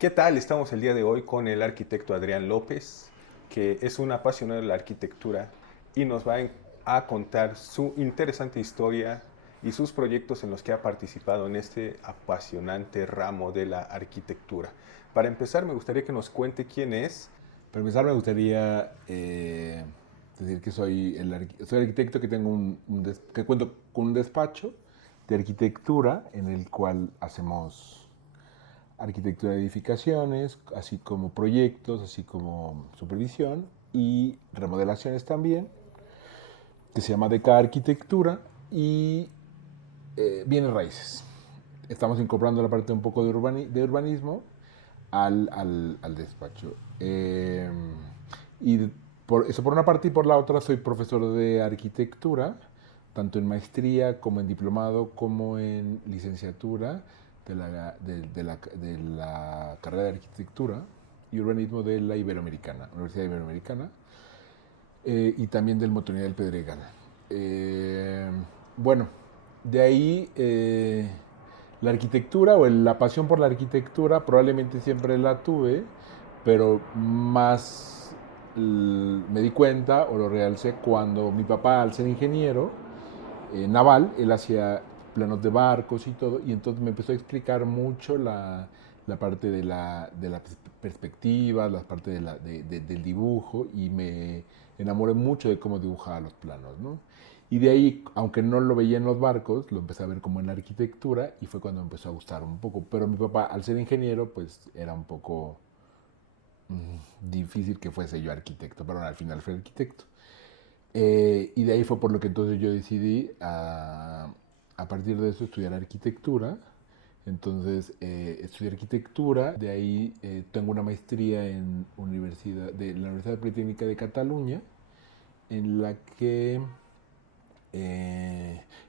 ¿Qué tal? Estamos el día de hoy con el arquitecto Adrián López, que es un apasionado de la arquitectura y nos va a contar su interesante historia y sus proyectos en los que ha participado en este apasionante ramo de la arquitectura. Para empezar, me gustaría que nos cuente quién es. Para empezar, me gustaría decir que soy arquitecto, que que cuento con un despacho de arquitectura en el cual hacemos arquitectura de edificaciones, así como proyectos, así como supervisión y remodelaciones también, que se llama DK Arquitectura y bienes raíces. Estamos incorporando la parte un poco de urbanismo al despacho. Y eso por una parte, y por la otra soy profesor de arquitectura, tanto en maestría como en diplomado como en licenciatura de la carrera de arquitectura y urbanismo de la Iberoamericana, Universidad Iberoamericana, y también del Motonía del Pedregal. Eh, bueno, de ahí la arquitectura la pasión por la arquitectura probablemente siempre la tuve, pero más me di cuenta o lo realcé cuando mi papá, al ser ingeniero naval, él hacía planos de barcos y todo, y entonces me empezó a explicar mucho la parte de la perspectiva, la parte del dibujo, y me enamoré mucho de cómo dibujaba los planos, ¿no? Y de ahí, aunque no lo veía en los barcos, lo empecé a ver como en la arquitectura y fue cuando me empezó a gustar un poco. Pero mi papá, al ser ingeniero, pues era un poco difícil que fuese yo arquitecto, pero al final fue arquitecto. Y de ahí fue por lo que entonces yo decidí a partir de eso estudiar arquitectura. Entonces estudié arquitectura, de ahí tengo una maestría en la Universidad Politécnica de Cataluña, en la que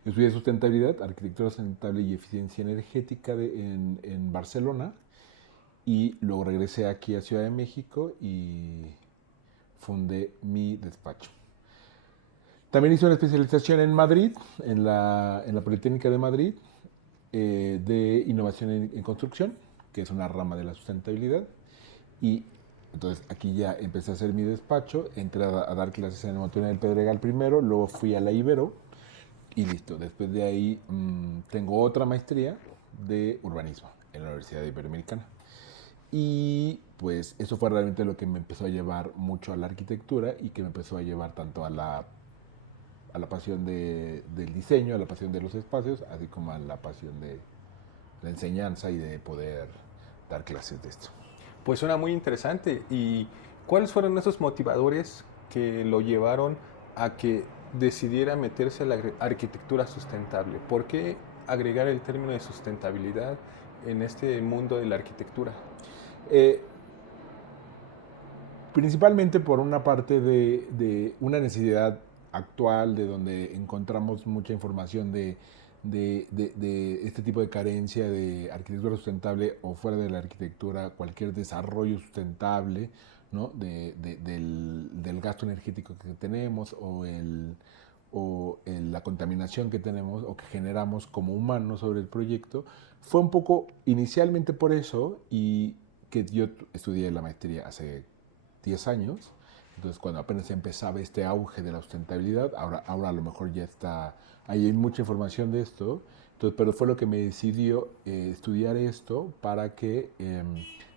estudié sustentabilidad, arquitectura sustentable y eficiencia energética en Barcelona, y luego regresé aquí a Ciudad de México y fundé mi despacho. También hice una especialización en Madrid, en la Politécnica de Madrid, de innovación en construcción, que es una rama de la sustentabilidad. Y entonces aquí ya empecé a hacer mi despacho, entré a dar clases en el Montón del Pedregal primero, luego fui a la Ibero y listo. Después de ahí tengo otra maestría de urbanismo en la Universidad Iberoamericana. Y pues eso fue realmente lo que me empezó a llevar mucho a la arquitectura y que me empezó a llevar tanto a la pasión del diseño, a la pasión de los espacios, así como a la pasión de la enseñanza y de poder dar clases de esto. Pues suena muy interesante. ¿Y cuáles fueron esos motivadores que lo llevaron a que decidiera meterse a la arquitectura sustentable? ¿Por qué agregar el término de sustentabilidad en este mundo de la arquitectura? Eh, Principalmente por una parte de una necesidad actual, de donde encontramos mucha información de este tipo de carencia de arquitectura sustentable, o fuera de la arquitectura, cualquier desarrollo sustentable, ¿no? Del gasto energético que tenemos, la contaminación que tenemos o que generamos como humanos sobre el proyecto. Fue un poco inicialmente por eso, y que yo estudié la maestría hace 10 años. Entonces, cuando apenas empezaba este auge de la sustentabilidad, ahora a lo mejor ya está, hay mucha información de esto. Entonces, pero fue lo que me decidió estudiar esto, para que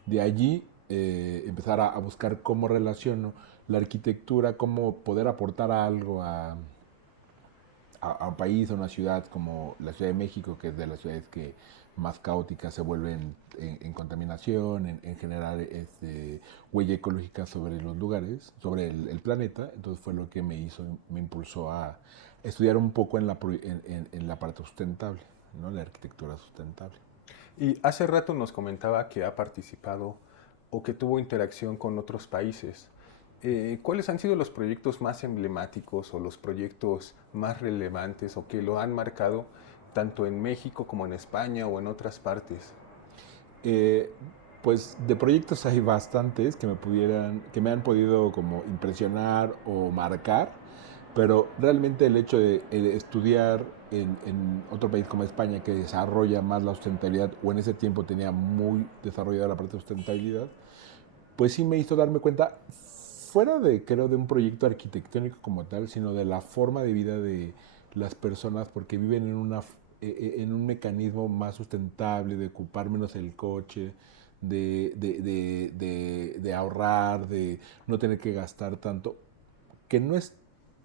de allí empezar a buscar cómo relaciono la arquitectura, cómo poder aportar algo a un país, a una ciudad como la Ciudad de México, que es de las ciudades que más caóticas se vuelven en contaminación, en generar huella ecológica sobre los lugares, sobre el planeta. Entonces fue lo que me impulsó a estudiar un poco en la parte sustentable, ¿no? La arquitectura sustentable. Y hace rato nos comentaba que ha participado o que tuvo interacción con otros países. ¿Cuáles han sido los proyectos más emblemáticos o los proyectos más relevantes o que lo han marcado tanto en México como en España o en otras partes? Eh, pues de proyectos hay bastantes que me han podido como impresionar o marcar. Pero realmente el hecho de estudiar en otro país como España, que desarrolla más la sustentabilidad, o en ese tiempo tenía muy desarrollada la parte de sustentabilidad, pues sí me hizo darme cuenta, fuera de, creo, de un proyecto arquitectónico como tal, sino de la forma de vida de las personas, porque viven en un mecanismo más sustentable, de ocupar menos el coche, de ahorrar, de no tener que gastar tanto, que no es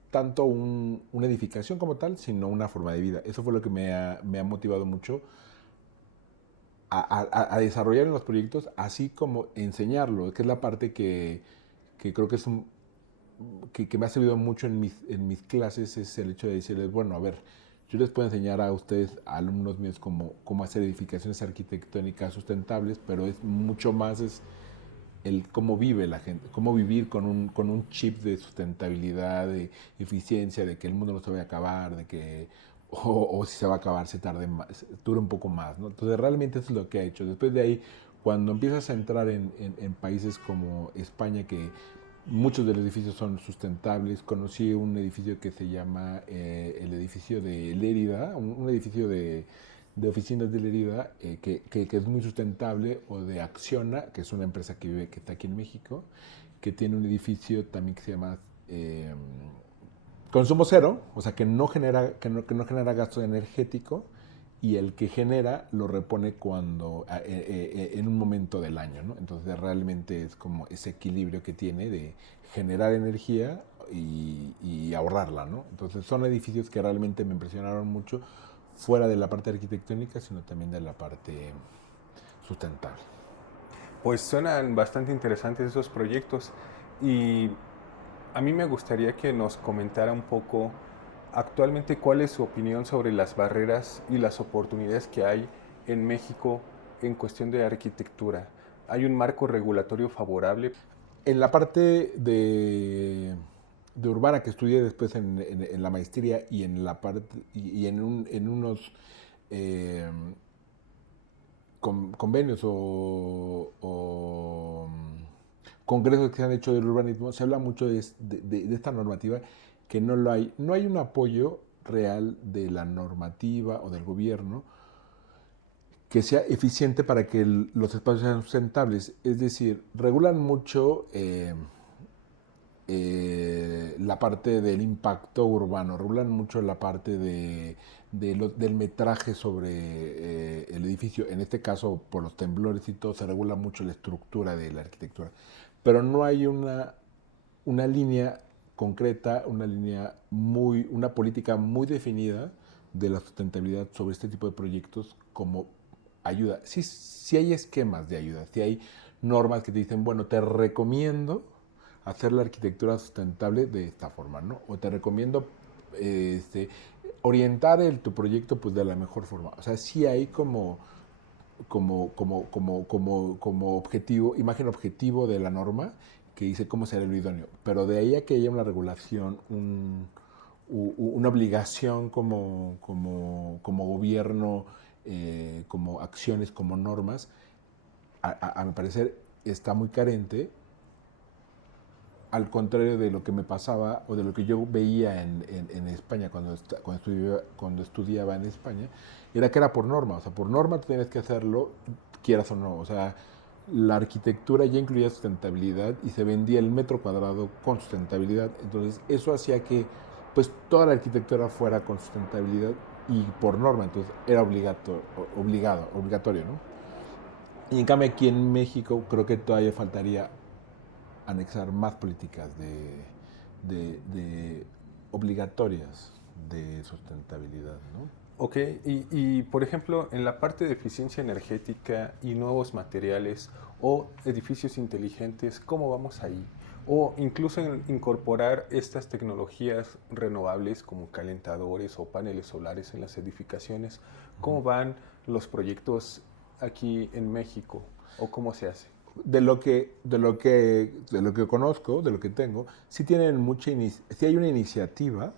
tanto una edificación como tal, sino una forma de vida. Eso fue lo que me ha motivado mucho a desarrollar en los proyectos, así como enseñarlo, que es la parte que creo que es que me ha servido mucho en mis clases, es el hecho de decirles, bueno, a ver, yo les puedo enseñar a ustedes, a alumnos míos, cómo hacer edificaciones arquitectónicas sustentables, pero es mucho más el cómo vive la gente, cómo vivir con un chip de sustentabilidad, de eficiencia, de que el mundo no se vaya a acabar, de que, o si se va a acabar, se tarde más, dure un poco más, ¿no? Entonces realmente eso es lo que ha hecho. Después de ahí, cuando empiezas a entrar en países como España, que muchos de los edificios son sustentables, conocí un edificio que se llama el edificio de Lérida, un edificio de oficinas de Lerida, que es muy sustentable, o de Acciona, que es una empresa que está aquí en México, que tiene un edificio también que se llama eh, consumo cero, o sea, que no genera gasto energético, y el que genera lo repone en un momento del año, ¿no? Entonces realmente es como ese equilibrio que tiene de generar energía y ahorrarla, ¿no? Entonces son edificios que realmente me impresionaron mucho, fuera de la parte arquitectónica, sino también de la parte sustentable. Pues suenan bastante interesantes esos proyectos y a mí me gustaría que nos comentara un poco actualmente cuál es su opinión sobre las barreras y las oportunidades que hay en México en cuestión de arquitectura. ¿Hay un marco regulatorio favorable? En la parte de urbana que estudié después en la maestría, y en la parte y en unos eh, convenios o congresos que se han hecho del urbanismo, se habla mucho de esta normativa, que no hay un apoyo real de la normativa o del gobierno que sea eficiente para que los espacios sean sustentables. Es decir, regulan mucho la parte del impacto urbano, regulan mucho la parte del metraje sobre el edificio. En este caso, por los temblores y todo, se regula mucho la estructura de la arquitectura. Pero no hay una línea concreta, una política muy definida de la sustentabilidad sobre este tipo de proyectos como ayuda. Sí, sí hay esquemas de ayuda, sí hay normas que te dicen, bueno, te recomiendo hacer la arquitectura sustentable de esta forma, ¿no? O te recomiendo este, orientar tu proyecto pues de la mejor forma. O sea, sí hay como objetivo, imagen objetivo de la norma, que dice cómo será lo idóneo. Pero de ahí a que haya una regulación, una obligación como gobierno, como acciones, como normas, a mi parecer está muy carente, al contrario de lo que me pasaba o de lo que yo veía en España cuando estudiaba en España, era que era por norma. O sea, por norma tú tienes que hacerlo, quieras o no. O sea, la arquitectura ya incluía sustentabilidad y se vendía el metro cuadrado con sustentabilidad. Entonces, eso hacía que pues toda la arquitectura fuera con sustentabilidad y por norma. Entonces, era obligatorio, ¿no? Y en cambio aquí en México creo que todavía faltaría anexar más políticas de obligatorias de sustentabilidad, ¿no? Ok, y por ejemplo, en la parte de eficiencia energética y nuevos materiales o edificios inteligentes, ¿cómo vamos ahí? O incluso en incorporar estas tecnologías renovables como calentadores o paneles solares en las edificaciones, ¿cómo van los proyectos aquí en México o cómo se hace? De lo que conozco, de lo que tengo, sí hay una iniciativa,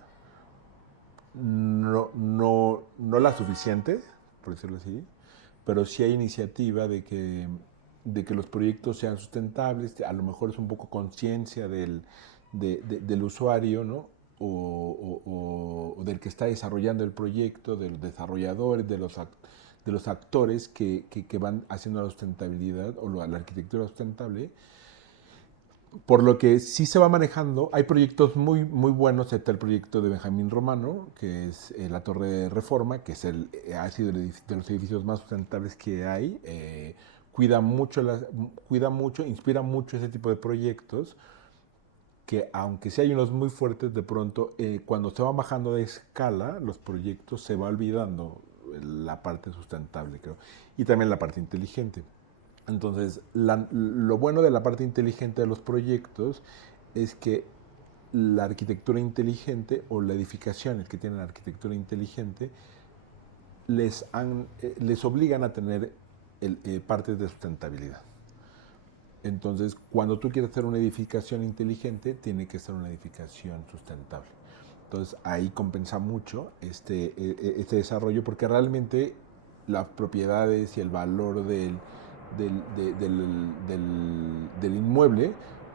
no la suficiente, por decirlo así, pero sí hay iniciativa de que los proyectos sean sustentables. A lo mejor es un poco conciencia del usuario, ¿no? o del que está desarrollando el proyecto, de los desarrolladores, de los actores que van haciendo la sustentabilidad o la arquitectura sustentable. Por lo que sí se va manejando, hay proyectos muy, muy buenos. Está el proyecto de Benjamín Romano, que es la Torre de Reforma, que es ha sido de los edificios más sustentables que hay. Cuida mucho, inspira mucho ese tipo de proyectos, que aunque sí hay unos muy fuertes, de pronto cuando se va bajando de escala los proyectos se va olvidando la parte sustentable, creo, y también la parte inteligente. Entonces, lo bueno de la parte inteligente de los proyectos es que la arquitectura inteligente o las edificaciones que tienen arquitectura inteligente les obligan a tener partes de sustentabilidad. Entonces, cuando tú quieres hacer una edificación inteligente, tiene que ser una edificación sustentable. Entonces, ahí compensa mucho este desarrollo, porque realmente las propiedades y el valor del inmueble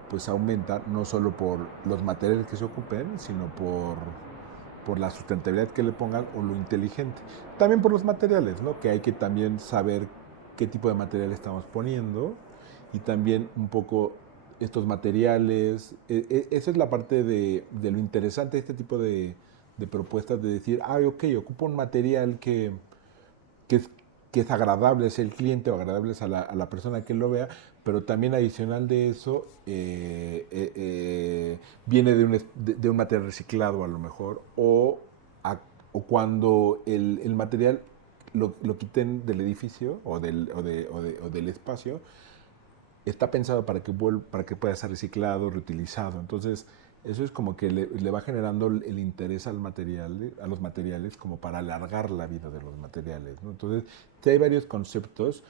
pues aumenta no solo por los materiales que se ocupen, sino por la sustentabilidad que le pongan o lo inteligente. También por los materiales, ¿no? Que hay que también saber qué tipo de material estamos poniendo y también un poco estos materiales. Esa es la parte de lo interesante de este tipo de propuestas, de decir, ok, ocupo un material que es, que es agradable es el cliente o agradable es a la persona que lo vea, pero también adicional de eso viene de un material reciclado a lo mejor, o cuando el material lo quiten del edificio o del espacio, está pensado para que pueda ser reciclado, reutilizado. Entonces, eso es como que le va generando el interés al material, a los materiales, como para alargar la vida de los materiales, ¿no? Entonces, sí hay varios conceptos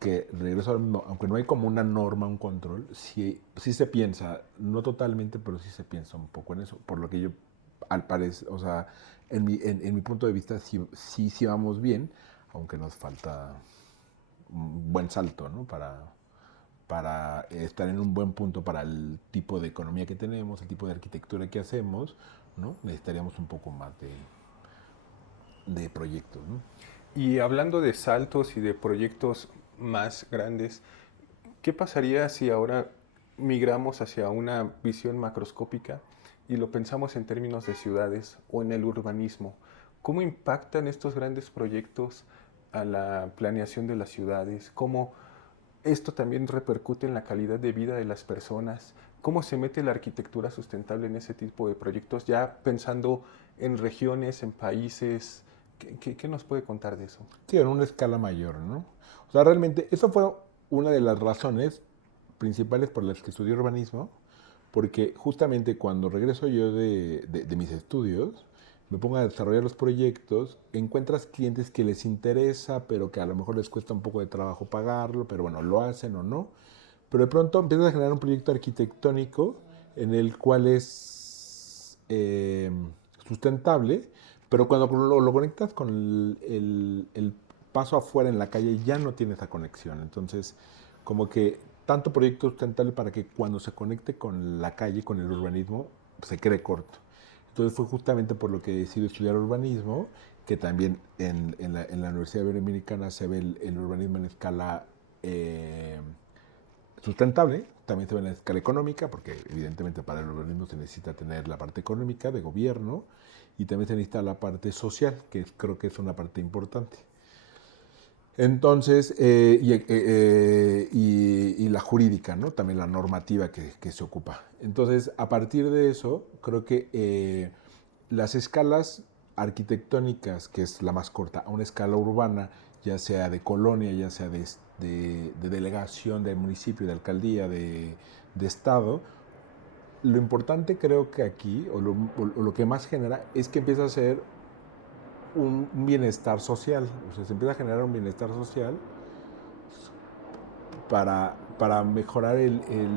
que, regreso al mismo, aunque no hay como una norma, un control, sí se piensa, no totalmente, pero sí se piensa un poco en eso, por lo que yo, al parecer, o sea, en mi punto de vista, sí vamos bien, aunque nos falta un buen salto, ¿no? Para estar en un buen punto para el tipo de economía que tenemos, el tipo de arquitectura que hacemos, ¿no? Necesitaríamos un poco más de proyectos, ¿no? Y hablando de saltos y de proyectos más grandes, ¿qué pasaría si ahora migramos hacia una visión macroscópica y lo pensamos en términos de ciudades o en el urbanismo? ¿Cómo impactan estos grandes proyectos a la planeación de las ciudades? ¿Cómo esto también repercute en la calidad de vida de las personas? ¿Cómo se mete la arquitectura sustentable en ese tipo de proyectos? Ya pensando en regiones, en países, ¿qué nos puede contar de eso? Sí, en una escala mayor, ¿no? O sea, realmente, eso fue una de las razones principales por las que estudié urbanismo, porque justamente cuando regreso yo de mis estudios, me pongo a desarrollar los proyectos, encuentras clientes que les interesa, pero que a lo mejor les cuesta un poco de trabajo pagarlo, pero bueno, lo hacen o no. Pero de pronto empiezas a generar un proyecto arquitectónico en el cual es sustentable, pero cuando lo conectas con el paso afuera en la calle ya no tiene esa conexión. Entonces, como que tanto proyecto sustentable para que cuando se conecte con la calle, con el urbanismo, se cree corto. Entonces fue justamente por lo que decidí estudiar urbanismo, que también en la Universidad Iberoamericana se ve el urbanismo en escala sustentable, también se ve en la escala económica, porque evidentemente para el urbanismo se necesita tener la parte económica de gobierno y también se necesita la parte social, que creo que es una parte importante. Entonces, y la jurídica, ¿no? También la normativa que se ocupa. Entonces, a partir de eso, creo que las escalas arquitectónicas, que es la más corta, a una escala urbana, ya sea de colonia, ya sea de delegación, de municipio, de alcaldía, de estado, lo importante creo que aquí, o lo que más genera, es que empieza a ser un bienestar social. O sea, se empieza a generar un bienestar social para mejorar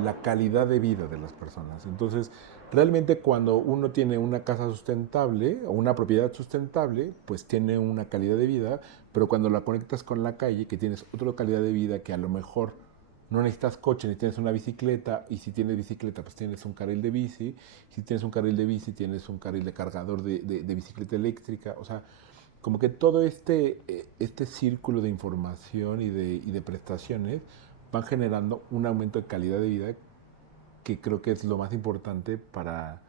la calidad de vida de las personas. Entonces, realmente cuando uno tiene una casa sustentable o una propiedad sustentable, pues tiene una calidad de vida, pero cuando la conectas con la calle, que tienes otra calidad de vida que a lo mejor no necesitas coche, ni tienes una bicicleta, y si tienes bicicleta, pues tienes un carril de bici, si tienes un carril de bici, tienes un carril de cargador de bicicleta eléctrica, o sea, como que todo este círculo de información y de prestaciones van generando un aumento de calidad de vida que creo que es lo más importante para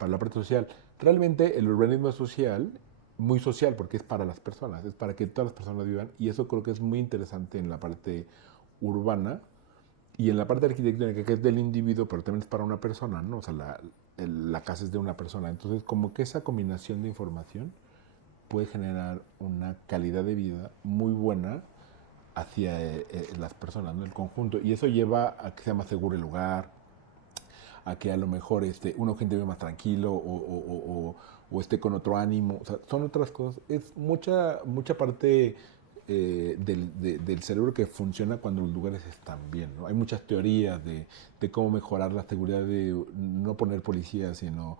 la parte social. Realmente el urbanismo es social, muy social porque es para las personas, es para que todas las personas vivan y eso creo que es muy interesante en la parte urbana y en la parte arquitectónica que es del individuo, pero también es para una persona, ¿no? O sea, la casa es de una persona. Entonces, como que esa combinación de información puede generar una calidad de vida muy buena hacia las personas, ¿no? El conjunto. Y eso lleva a que sea más seguro el lugar, a que a lo mejor uno gente vive más tranquilo o esté con otro ánimo. O sea, son otras cosas. Es mucha parte del cerebro que funciona cuando los lugares están bien, ¿no? Hay muchas teorías de cómo mejorar la seguridad, de no poner policías, sino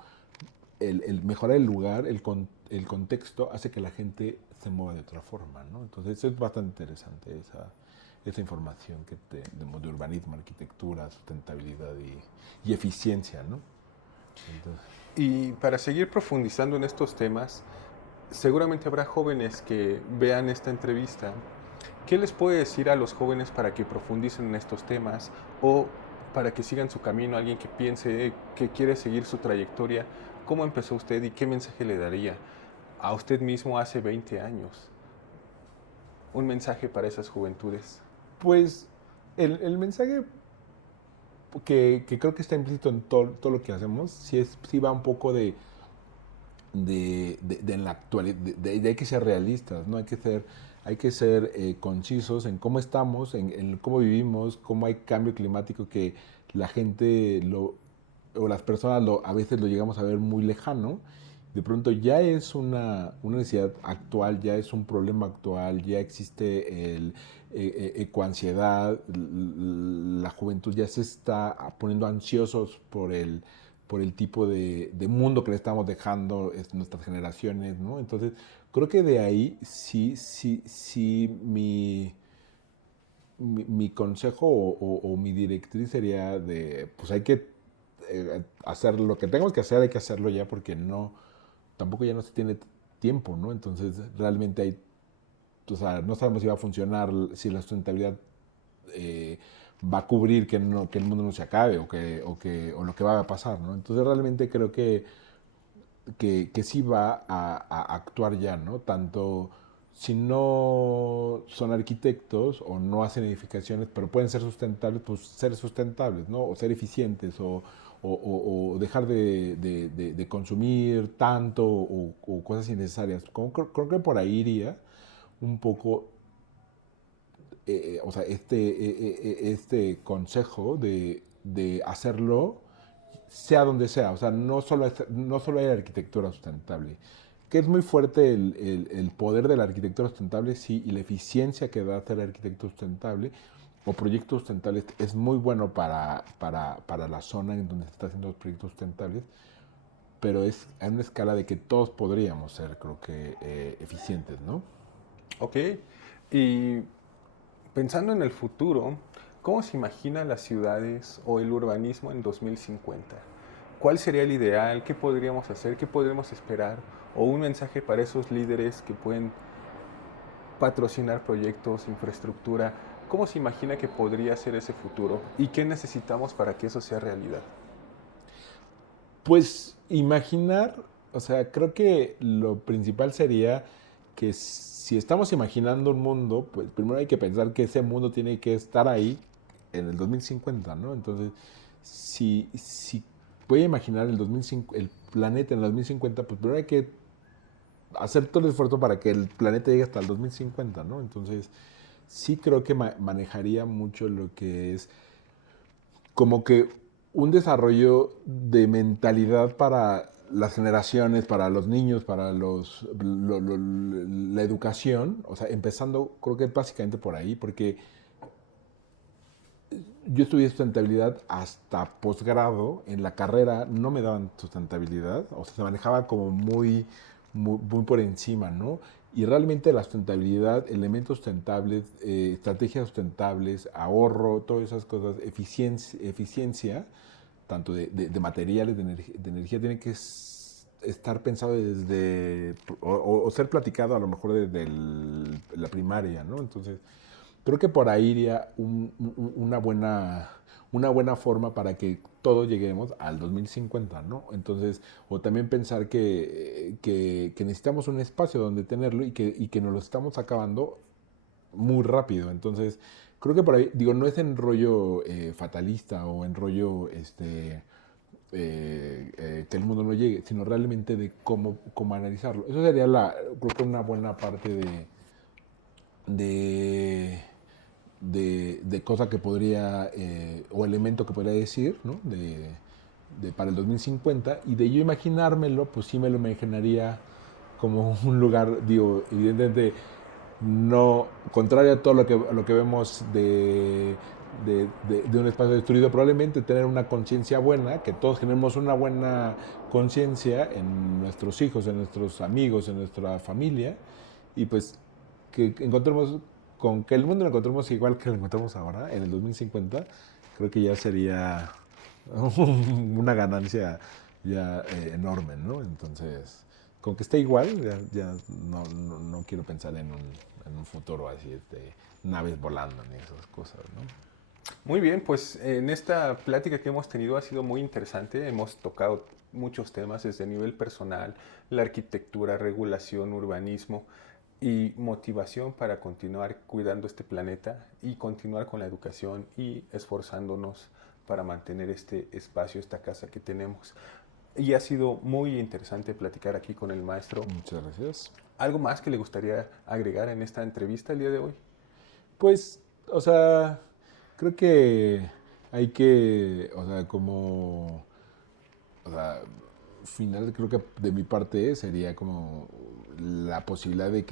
el mejorar el lugar, el contexto, hace que la gente se mueva de otra forma, ¿no? Entonces es bastante interesante esa información de urbanismo, arquitectura, sustentabilidad y eficiencia, ¿no? Entonces, Y para seguir profundizando en estos temas, seguramente habrá jóvenes que vean esta entrevista. ¿Qué les puede decir a los jóvenes para que profundicen en estos temas o para que sigan su camino? Alguien que piense que quiere seguir su trayectoria, ¿cómo empezó usted y qué mensaje le daría a usted mismo hace 20 años? Un mensaje para esas juventudes. pues el mensaje que creo que está implícito en todo lo que hacemos, sí va un poco de la actualidad, hay que ser realistas, ¿no? Hay que ser concisos en cómo estamos, en cómo vivimos, cómo hay cambio climático que la gente o las personas a veces lo llegamos a ver muy lejano. De pronto ya es una necesidad actual, ya es un problema actual, ya existe ecoansiedad, la juventud ya se está poniendo ansiosos por el tipo de mundo que le estamos dejando nuestras generaciones, ¿no? Entonces, creo que de ahí sí mi consejo o mi directriz sería pues hay que hacer lo que tengamos que hacer, hay que hacerlo ya porque tampoco ya no se tiene tiempo, ¿no? Entonces, realmente o sea, no sabemos si va a funcionar, si la sustentabilidad eh, va a cubrir que el mundo no se acabe o lo que va a pasar, ¿no? Entonces realmente creo que sí va a actuar ya, ¿no? Tanto si no son arquitectos o no hacen edificaciones, pero pueden ser sustentables, pues ser sustentables, ¿no? O ser eficientes o dejar de consumir tanto o cosas innecesarias. Creo que por ahí iría un poco o sea, este consejo de hacerlo sea donde sea, o sea, no solo hay arquitectura sustentable, que es muy fuerte el poder de la arquitectura sustentable, sí, y la eficiencia que da hacer arquitectura sustentable o proyectos sustentables es muy bueno para la zona en donde se están haciendo los proyectos sustentables, pero es a una escala de que todos podríamos ser, creo que, eficientes, ¿no? Ok. Y pensando en el futuro, ¿cómo se imaginan las ciudades o el urbanismo en 2050? ¿Cuál sería el ideal? ¿Qué podríamos hacer? ¿Qué podríamos esperar? O un mensaje para esos líderes que pueden patrocinar proyectos, infraestructura. ¿Cómo se imagina que podría ser ese futuro? ¿Y qué necesitamos para que eso sea realidad? Pues imaginar, o sea, creo que lo principal sería que si estamos imaginando un mundo, pues primero hay que pensar que ese mundo tiene que estar ahí en el 2050, ¿no? Entonces, si voy a imaginar el planeta en el 2050, pues primero hay que hacer todo el esfuerzo para que el planeta llegue hasta el 2050, ¿no? Entonces, sí creo que manejaría mucho lo que es como que un desarrollo de mentalidad para las generaciones, para los niños, para la educación, o sea, empezando creo que básicamente por ahí, porque yo estudié sustentabilidad hasta posgrado, en la carrera no me daban sustentabilidad, o sea, se manejaba como muy por encima, ¿no? Y realmente la sustentabilidad, elementos sustentables, estrategias sustentables, ahorro, todas esas cosas, eficiencia tanto de materiales, de energía, tiene que estar pensado desde, o ser platicado a lo mejor desde la primaria, ¿no? Entonces, creo que por ahí iría una buena forma para que todos lleguemos al 2050, ¿no? Entonces, o también pensar que necesitamos un espacio donde tenerlo y que nos lo estamos acabando muy rápido. Entonces, creo que por ahí, digo, no es en rollo fatalista o en rollo que el mundo no llegue, sino realmente de cómo analizarlo. Eso sería creo que una buena parte de, de cosa que podría, o elemento que podría decir, ¿no? Para el 2050, y de yo imaginármelo, pues sí me lo imaginaría como un lugar, digo, evidentemente no, contrario a todo lo que vemos de un espacio destruido, probablemente tener una conciencia buena, que todos tenemos una buena conciencia en nuestros hijos, en nuestros amigos, en nuestra familia, y pues que encontremos, con que el mundo lo encontremos igual que lo encontramos ahora, en el 2050, creo que ya sería una ganancia ya enorme, ¿no? Entonces, con que esté igual, ya no quiero pensar en un futuro así, naves volando ni esas cosas, ¿no? Muy bien, pues en esta plática que hemos tenido ha sido muy interesante. Hemos tocado muchos temas desde el nivel personal, la arquitectura, regulación, urbanismo y motivación para continuar cuidando este planeta y continuar con la educación y esforzándonos para mantener este espacio, esta casa que tenemos. Y ha sido muy interesante platicar aquí con el maestro. Muchas gracias. ¿Algo más que le gustaría agregar en esta entrevista el día de hoy? Pues, o sea, creo que hay que, o sea, como, o sea, final, creo que de mi parte sería como la posibilidad de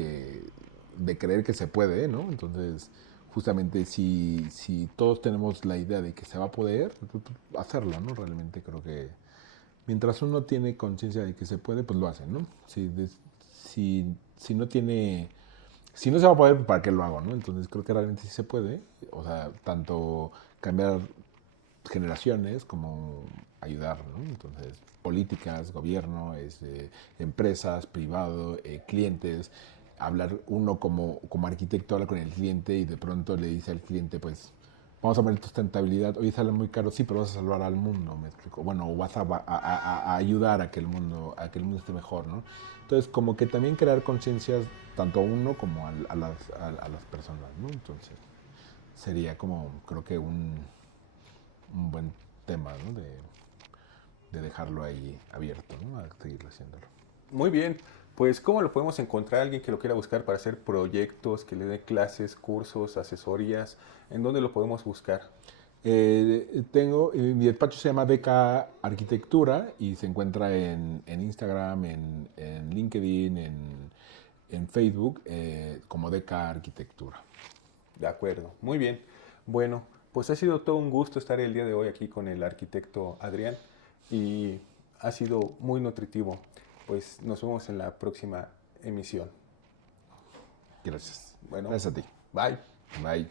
creer que se puede, ¿no? Entonces, justamente si todos tenemos la idea de que se va a poder, pues, hacerlo, ¿no? Realmente creo que mientras uno tiene conciencia de que se puede, pues lo hace, ¿no? Si no tiene, si no se va a poder, ¿para qué lo hago, no? Entonces creo que realmente sí se puede, o sea, tanto cambiar generaciones como ayudar, ¿no? Entonces, políticas, gobierno, empresas, privado, clientes, hablar uno como arquitecto habla con el cliente y de pronto le dice al cliente, pues, vamos a ver sustentabilidad, oye, sale muy caro, sí, pero vas a salvar al mundo, me explico. Bueno, o vas a ayudar a que el mundo esté mejor, ¿no? Entonces, como que también crear conciencias tanto a uno como a las personas, ¿no? Entonces, sería como, creo que un buen tema, ¿no? De dejarlo ahí abierto, ¿no? A seguir haciéndolo. Muy bien, pues ¿cómo lo podemos encontrar? Alguien que lo quiera buscar para hacer proyectos, que le dé clases, cursos, asesorías, ¿en dónde lo podemos buscar? Mi despacho se llama DK Arquitectura y se encuentra en Instagram, en LinkedIn, en Facebook, como DK Arquitectura. De acuerdo, muy bien. Bueno, pues ha sido todo un gusto estar el día de hoy aquí con el arquitecto Adrián y ha sido muy nutritivo. Pues nos vemos en la próxima emisión. Gracias. Bueno, Gracias a ti. bye. Bye.